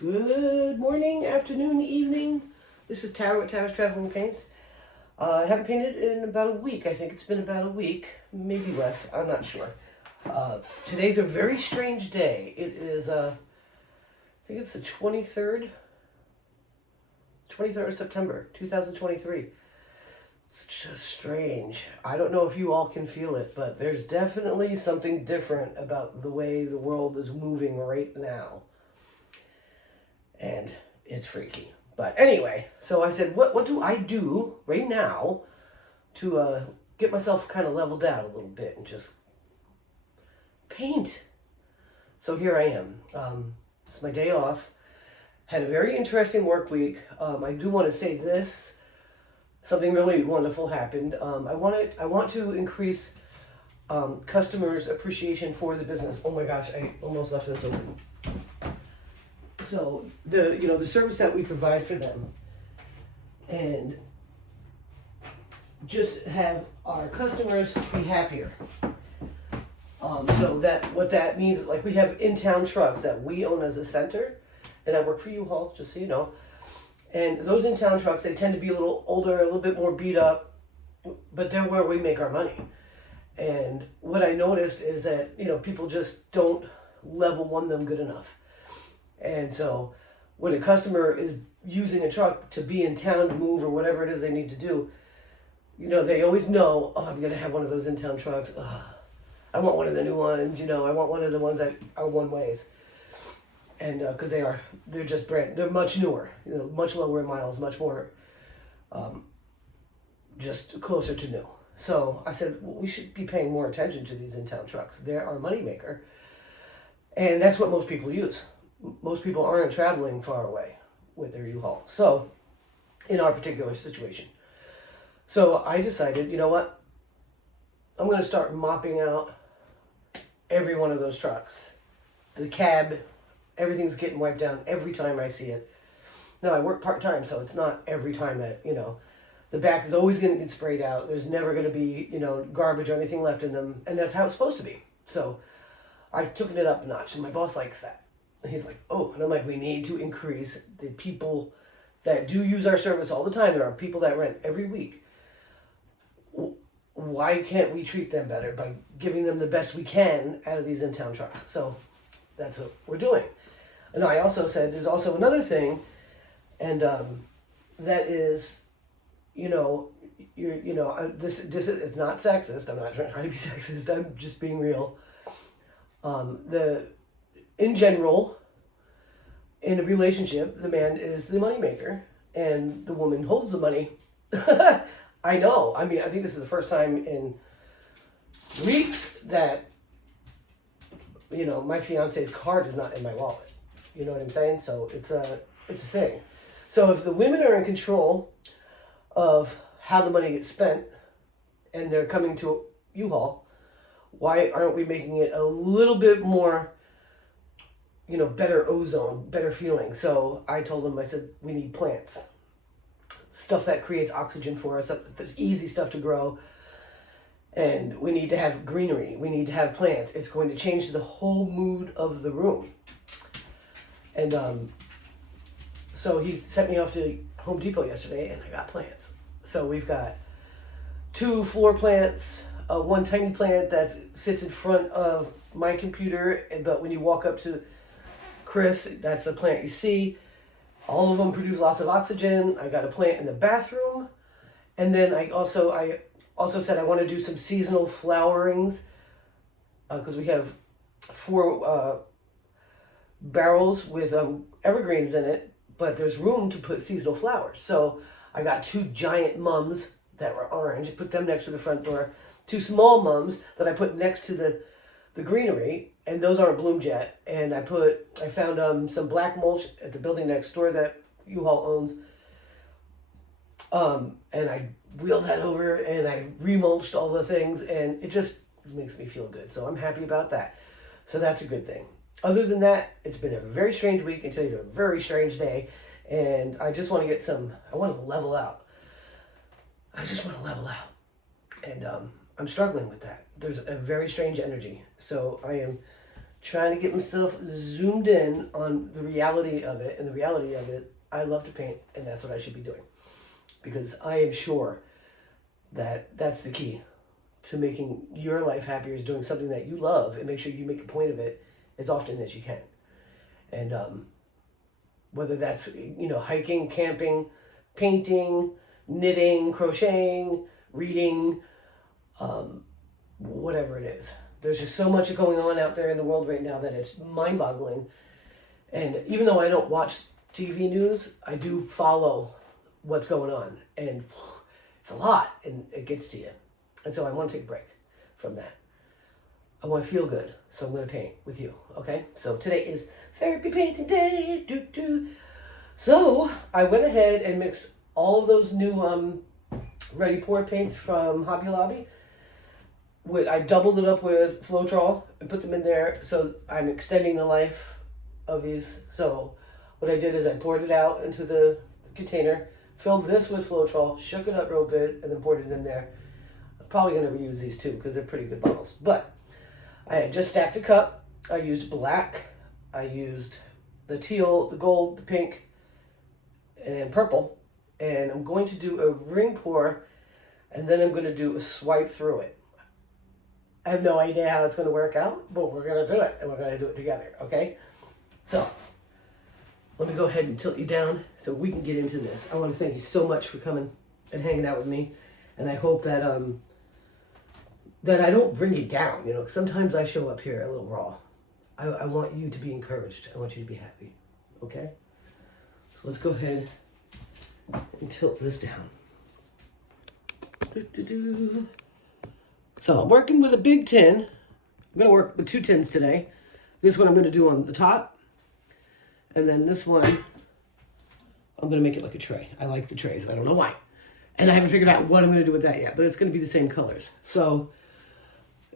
Good morning, afternoon, evening. This is Tara with Tara's Traveling Paints. I haven't painted in about a week. I think it's been about a week, maybe less. I'm not sure. Today's a very strange day. It is, I think it's the 23rd of September, 2023. It's just strange. I don't know if you all can feel it, but there's definitely something different about the way the world is moving right now. And it's freaky. But anyway, so I said, what do I do right now to get myself kind of leveled out a little bit and just paint? So here I am. It's my day off. Had a very interesting work week. I do want to say this. Something really wonderful happened. I want to increase customers' appreciation for the business. Oh my gosh, I almost left this open. So the service that we provide for them, and just have our customers be happier. So that what that means, like we have in-town trucks that we own as a center, and I work for U-Haul, just so you know. And those in-town trucks, they tend to be a little older, a little bit more beat up, but they're where we make our money. And what I noticed is that people just don't level one them good enough. And so when a customer is using a truck to be in town to move or whatever it is they need to do, they always know, oh, I'm going to have one of those in-town trucks. I want one of the new ones, I want one of the ones that are one ways. And because they're much newer, much lower in miles, much more just closer to new. So I said, well, we should be paying more attention to these in-town trucks. They're our moneymaker. And that's what most people use. Most people aren't traveling far away with their U-Haul. So, in our particular situation. So I decided, you know what? I'm going to start mopping out every one of those trucks. The cab, everything's getting wiped down every time I see it. Now, I work part-time, so it's not every time that, the back is always going to get sprayed out. There's never going to be, garbage or anything left in them. And that's how it's supposed to be. So I took it up a notch, and my boss likes that. He's like, oh, and I'm like, we need to increase the people that do use our service all the time. There are people that rent every week. Why can't we treat them better by giving them the best we can out of these in-town trucks? So that's what we're doing. And I also said there's also another thing, and that is, this is, it's not sexist. I'm not trying to be sexist. I'm just being real. In general, in a relationship, the man is the moneymaker and the woman holds the money. I know. I mean, I think this is the first time in weeks that, my fiance's card is not in my wallet. You know what I'm saying? So it's a thing. So if the women are in control of how the money gets spent and they're coming to U-Haul, why aren't we making it a little bit more better ozone, better feeling? So I told him, I said, we need plants. Stuff that creates oxygen for us, that's easy stuff to grow. And we need to have greenery. We need to have plants. It's going to change the whole mood of the room. And so he sent me off to Home Depot yesterday, and I got plants. So we've got 2 floor plants, one tiny plant that sits in front of my computer, but when you walk up to Chris, that's the plant you see. All of them produce lots of oxygen. I got a plant in the bathroom. And then I also said I want to do some seasonal flowerings because we have 4 barrels with evergreens in it, but there's room to put seasonal flowers. So I got 2 giant mums that were orange, put them next to the front door. 2 small mums that I put next to the greenery, and those aren't bloomed yet. And I found some black mulch at the building next door that U-Haul owns. And I wheeled that over and I remulched all the things, and it just makes me feel good. So I'm happy about that. So that's a good thing. Other than that, it's been a very strange week, and today's a very strange day. And I just want to I want to level out. I just want to level out. And I'm struggling with that. There's a very strange energy. So I am trying to get myself zoomed in on the reality of it. And the reality of it, I love to paint, and that's what I should be doing. Because I am sure that that's the key to making your life happier, is doing something that you love and make sure you make a point of it as often as you can. And whether that's, hiking, camping, painting, knitting, crocheting, reading, whatever it is. There's just so much going on out there in the world right now that it's mind-boggling. And even though I don't watch TV news, I do follow what's going on. And it's a lot, and it gets to you. And so I want to take a break from that. I want to feel good, so I'm going to paint with you, okay? So today is therapy painting day. So I went ahead and mixed all of those new Ready Pour paints from Hobby Lobby. I doubled it up with Floetrol and put them in there, so I'm extending the life of these. So what I did is I poured it out into the container, filled this with Floetrol, shook it up real good, and then poured it in there. I'm probably going to reuse these too because they're pretty good bottles. But I had just stacked a cup. I used black. I used the teal, the gold, the pink, and purple. And I'm going to do a ring pour, and then I'm going to do a swipe through it. I have no idea how it's going to work out, but we're going to do it, and we're going to do it together, okay? So, let me go ahead and tilt you down so we can get into this. I want to thank you so much for coming and hanging out with me, and I hope that that I don't bring you down, 'cause sometimes I show up here a little raw. I want you to be encouraged. I want you to be happy, okay? So let's go ahead and tilt this down. So I'm working with a big tin. I'm going to work with 2 tins today. This one I'm going to do on the top. And then this one, I'm going to make it like a tray. I like the trays. I don't know why. And I haven't figured out what I'm going to do with that yet. But it's going to be the same colors. So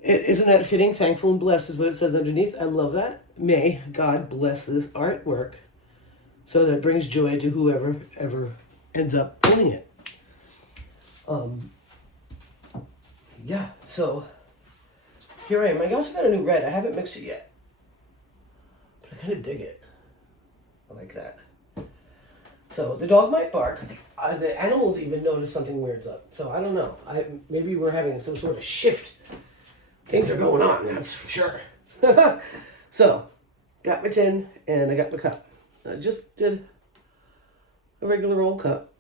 isn't that fitting? Thankful and blessed is what it says underneath. I love that. May God bless this artwork so that it brings joy to whoever ever ends up owning it. Yeah, so here I am. I also got a new red. I haven't mixed it yet, but I kind of dig it. I like that. So the dog might bark. The animals even notice something weird's up. So I don't know. Maybe we're having some sort of shift. Things are going on, that's for sure. So, got my tin and I got my cup. I just did a regular old cup.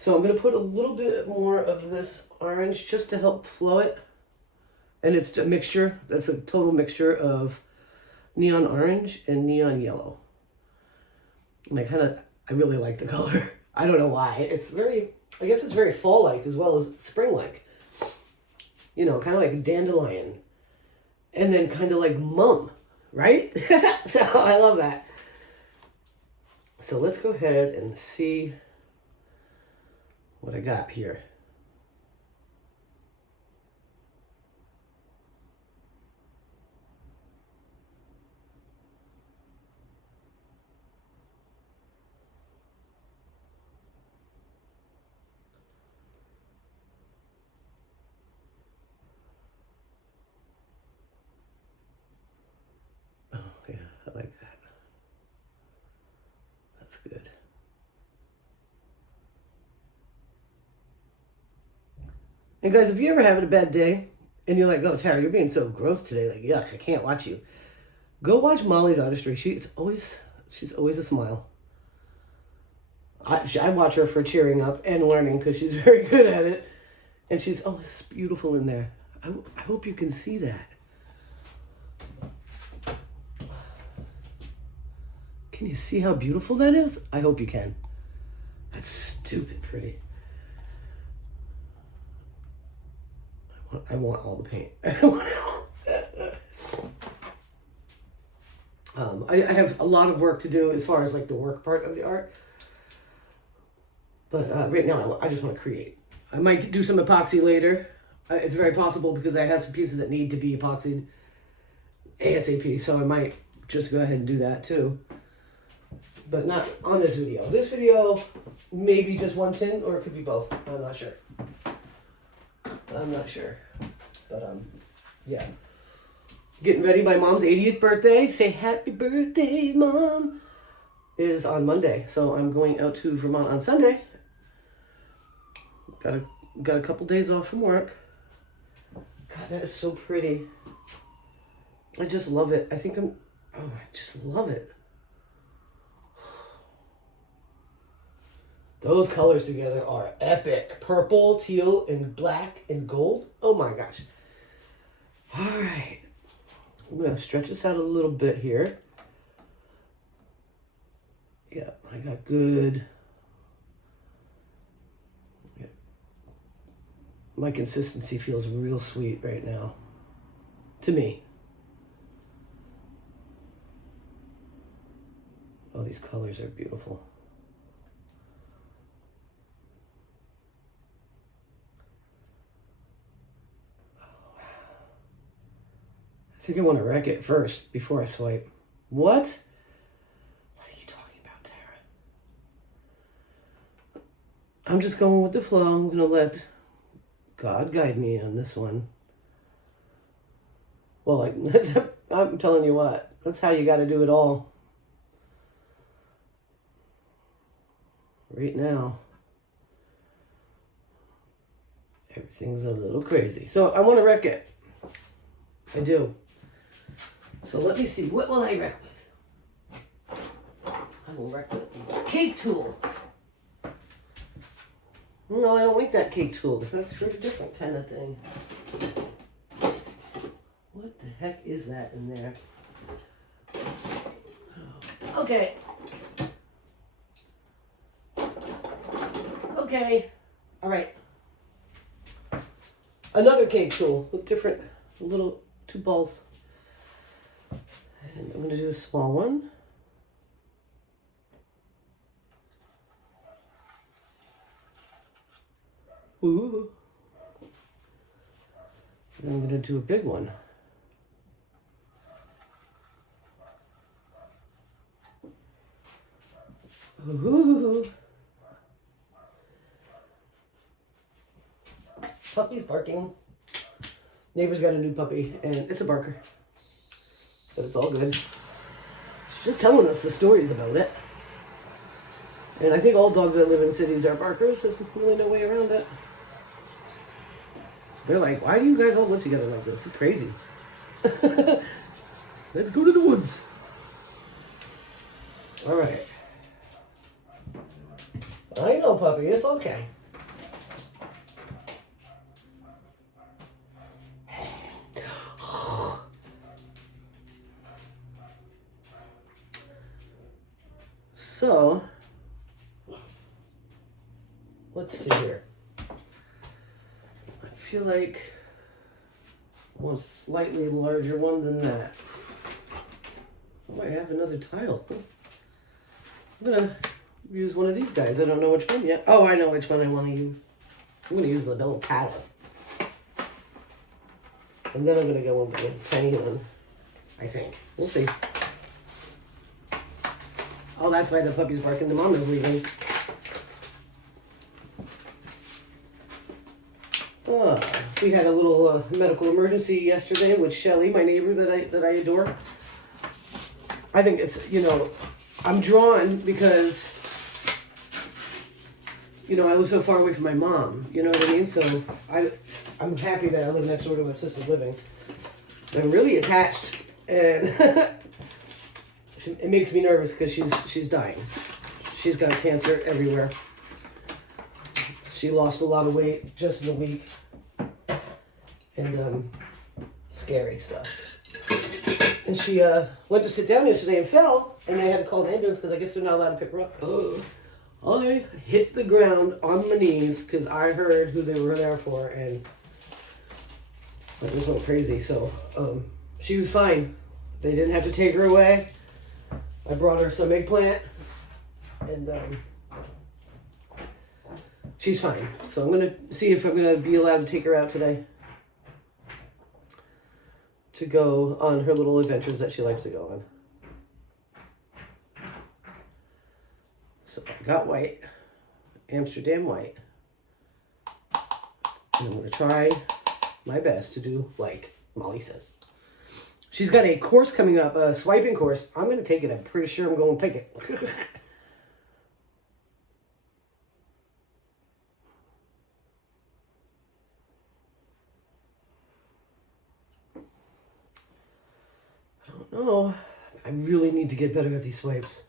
So I'm going to put a little bit more of this orange just to help flow it. And it's a mixture. That's a total mixture of neon orange and neon yellow. And I really like the color. I don't know why. I guess it's very fall-like as well as spring-like. Kind of like dandelion. And then kind of like mum, right? So I love that. So let's go ahead and see what I got here. Oh, yeah, I like that. That's good. And guys, if you're ever having a bad day and you're like, oh, Tara, you're being so gross today, like, yuck, I can't watch you. Go watch Molly's Artistry. She's always a smile. I watch her for cheering up and learning because she's very good at it. And she's always beautiful in there. I hope you can see that. Can you see how beautiful that is? I hope you can. That's stupid pretty. I want all the paint. I have a lot of work to do as far as like the work part of the art. But right now I just want to create. I might do some epoxy later. It's very possible because I have some pieces that need to be epoxied ASAP. So I might just go ahead and do that too. But not on this video. This video, maybe just one tin, or it could be both. I'm not sure. But, yeah. getting ready. My mom's 80th birthday. Say happy birthday, Mom. Is on Monday. So I'm going out to Vermont on Sunday. Got a couple days off from work. God, that is so pretty. I just love it. I just love it. Those colors together are epic. Purple, teal, and black, and gold. Oh my gosh. All right. I'm going to stretch this out a little bit here. Yeah, I got good. Yeah. My consistency feels real sweet right now. To me. Oh, these colors are beautiful. I think I want to wreck it first before I swipe. What? What are you talking about, Tara? I'm just going with the flow. I'm going to let God guide me on this one. Well, I'm telling you what. That's how you got to do it all. Right now, everything's a little crazy. So I want to wreck it. I do. So let me see. What will I wreck with? I will wreck with the cake tool. No, I don't like that cake tool. That's for a different kind of thing. What the heck is that in there? Okay. Okay. All right. Another cake tool with different little 2 balls. And I'm going to do a small one. Ooh. And I'm going to do a big one. Ooh. Puppy's barking. Neighbor's got a new puppy, and it's a barker. But it's all good. She's just telling us the stories about it. And I think all dogs that live in cities are barkers. There's really no way around it. They're like, why do you guys all live together like this? It's crazy. Let's go to the woods. All right. I know, puppy. It's okay. So, let's see here. I feel like I want a slightly larger one than that. Oh, I have another tile. I'm going to use one of these guys. I don't know which one yet. Oh, I know which one I want to use. I'm going to use the little paddle. And then I'm going to go with the tiny one, I think. We'll see. Oh, that's why the puppy's barking. The mom is leaving. We had a little medical emergency yesterday with Shelly, my neighbor that I adore. I think it's, I'm drawn because, I live so far away from my mom. You know what I mean? So I'm happy that I live next door to assisted living. I'm really attached, and it makes me nervous because she's dying. She's got cancer everywhere. She lost a lot of weight just in a week. And scary stuff. And she went to sit down yesterday and fell, and they had to call an ambulance because I guess they're not allowed to pick her up. I hit the ground on my knees because I heard who they were there for, and I just went crazy. So she was fine. They didn't have to take her away. I brought her some eggplant, and she's fine. So I'm going to see if I'm going to be allowed to take her out today to go on her little adventures that she likes to go on. So I got white, Amsterdam white. And I'm going to try my best to do like Molly says. She's got a course coming up, a swiping course. I'm going to take it. I'm pretty sure I'm going to take it. I don't know. I really need to get better at these swipes.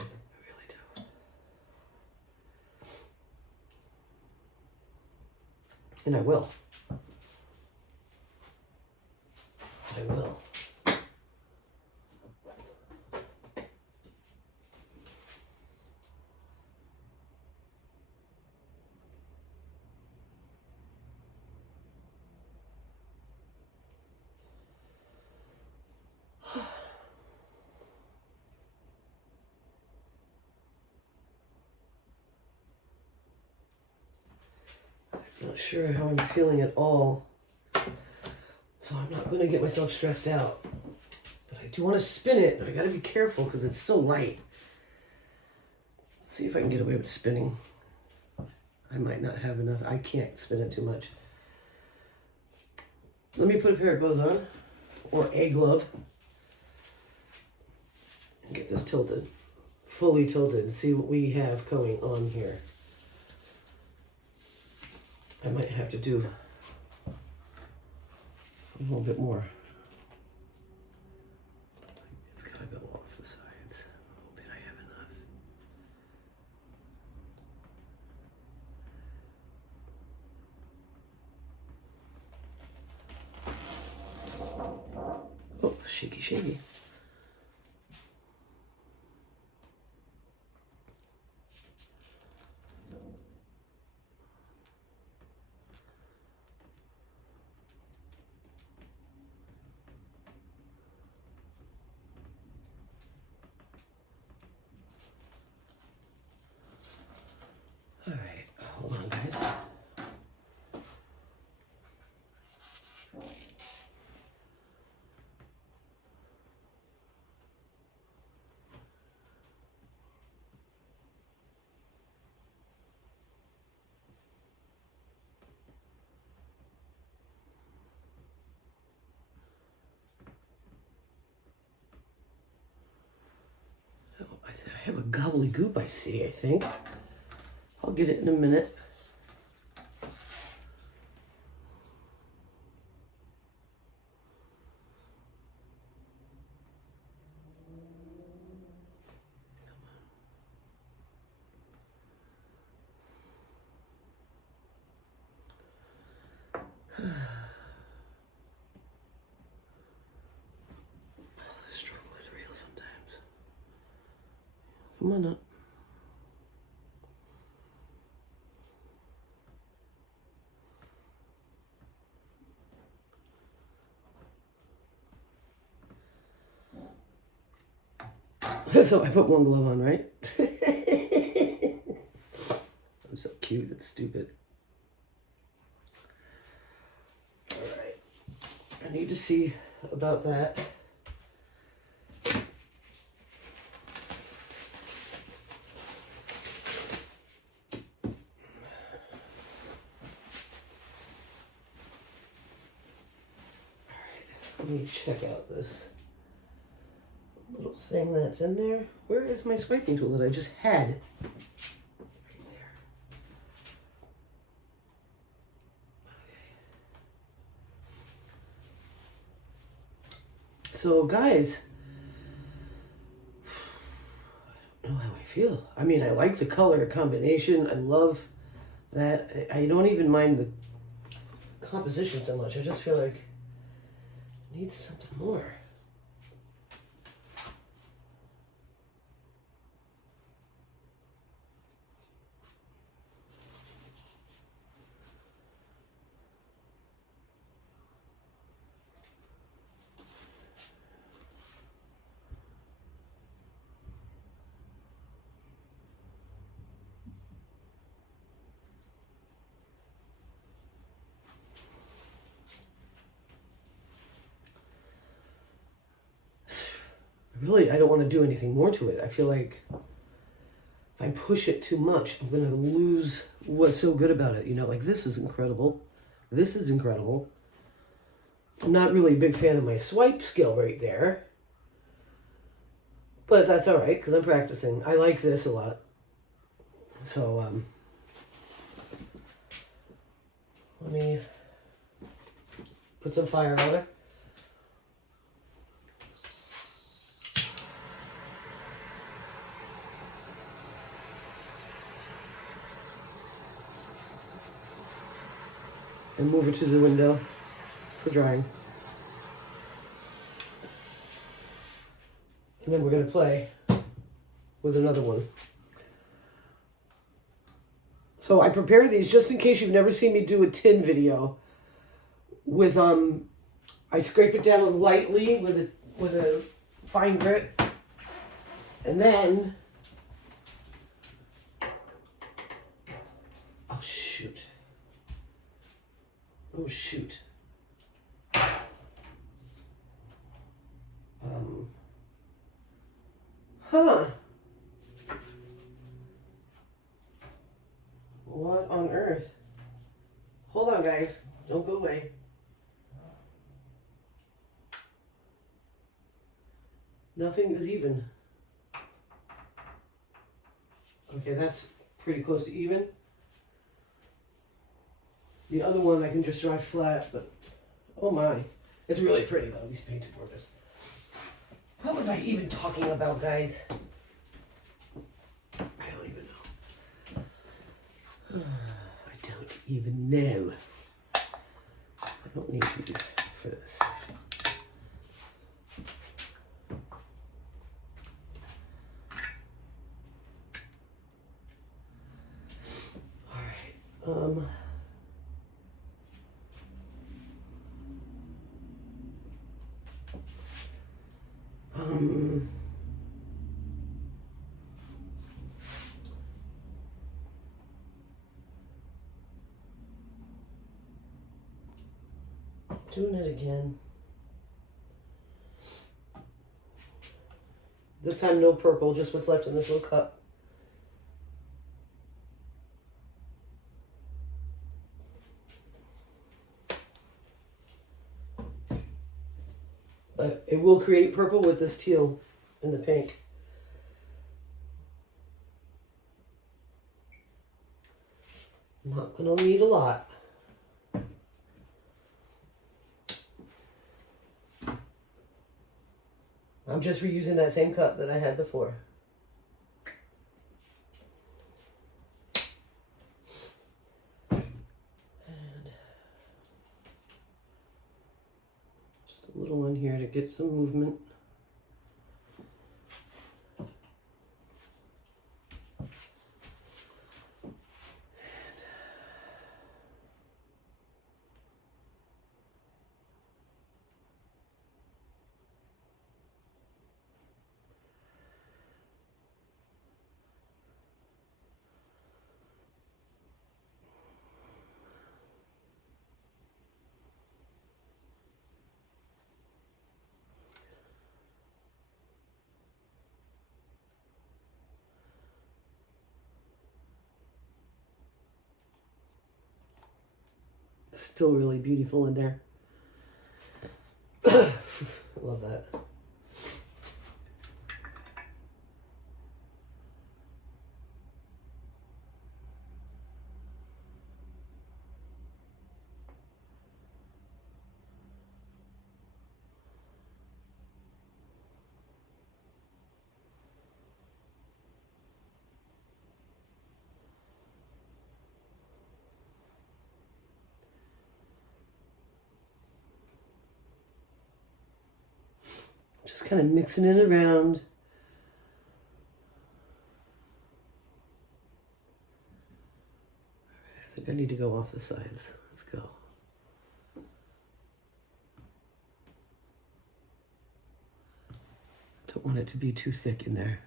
I really do. And I will. I will. Not sure how I'm feeling at all, so I'm not going to get myself stressed out. But I do want to spin it, but I got to be careful because it's so light. Let's see if I can get away with spinning. I might not have enough. I can't spin it too much. Let me put a pair of gloves on, or a glove, and get this tilted, fully tilted, and see what we have going on here. I might have to do a little bit more. It's got to go off the sides. A little bit, I have enough. Oh, shaky, shaky. All right, hold on, guys. I have a gobbledygook, I see, I think. I'll get it in a minute. The struggle is real sometimes. Come on up. So I put one glove on, right? I'm so cute, it's stupid. Alright. I need to see about that. Let me check out this little thing that's in there. Where is my swiping tool that I just had? Right there. Okay. So guys, I don't know how I feel. I mean, I like the color combination. I love that. I don't even mind the composition so much. I just feel like I need something more. Really, I don't want to do anything more to it. I feel like if I push it too much, I'm going to lose what's so good about it. You know, like this is incredible. This is incredible. I'm not really a big fan of my swipe skill right there. But that's all right, because I'm practicing. I like this a lot. So, let me put some fire on it. And move it to the window for drying. And then we're going to play with another one. So I prepared these just in case you've never seen me do a tin video. With I scrape it down lightly with a fine grit, and then oh shoot, what on earth? Hold on, guys, don't go away. Nothing is even. Okay, that's pretty close to even. The other one I can just dry flat, but oh my. It's really pretty though, these painted borders. What was I even talking about, guys? I don't even know. I don't even know. I don't need these for this. Alright, doing it again. This time no purple, just what's left in this little cup. But it will create purple with this teal and the pink. Not gonna need a lot. I'm just reusing that same cup that I had before. And just a little in here to get some movement. Still really beautiful in there. I love that. Just kind of mixing it around. I think I need to go off the sides. Let's go. Don't want it to be too thick in there.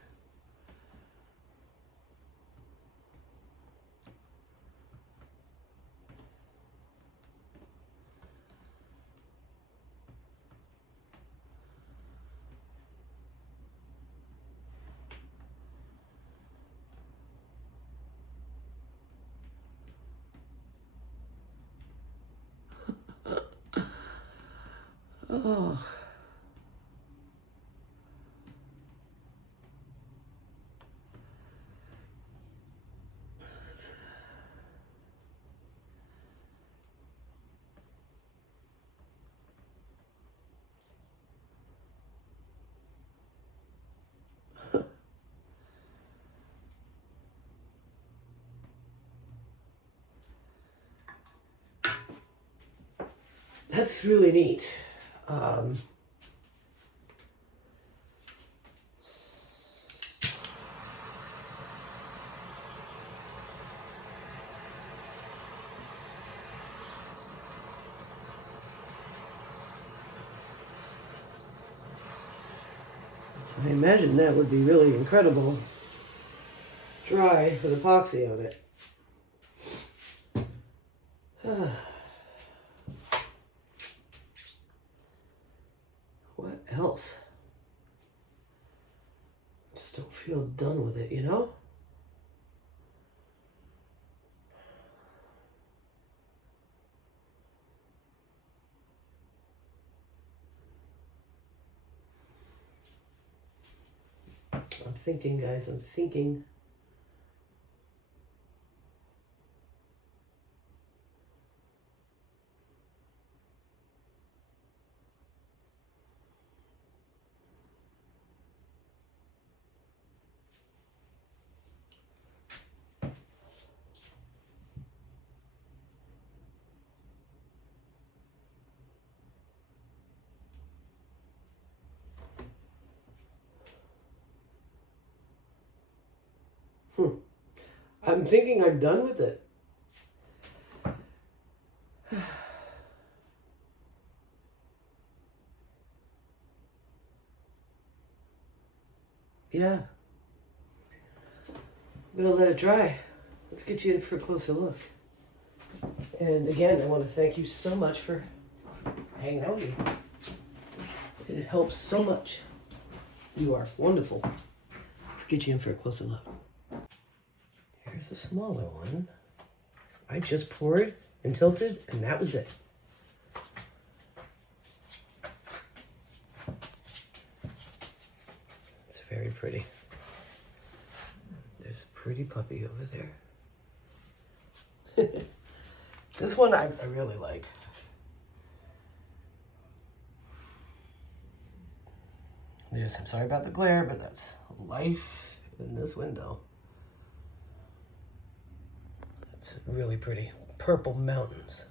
Oh. That's really neat. I imagine that would be really incredible dry with epoxy on it. What else? Just don't feel done with it, you know? I'm thinking, guys, I'm thinking. I'm thinking I'm done with it. Yeah. I'm gonna let it dry. Let's get you in for a closer look. And again, I want to thank you so much for hanging out with me. It helps so much. You are wonderful. Let's get you in for a closer look. Here's a smaller one. I just poured and tilted, and that was it. It's very pretty. There's a pretty puppy over there. This one I really like. I'm sorry about the glare, but that's life in this window. It's really pretty. Purple mountains.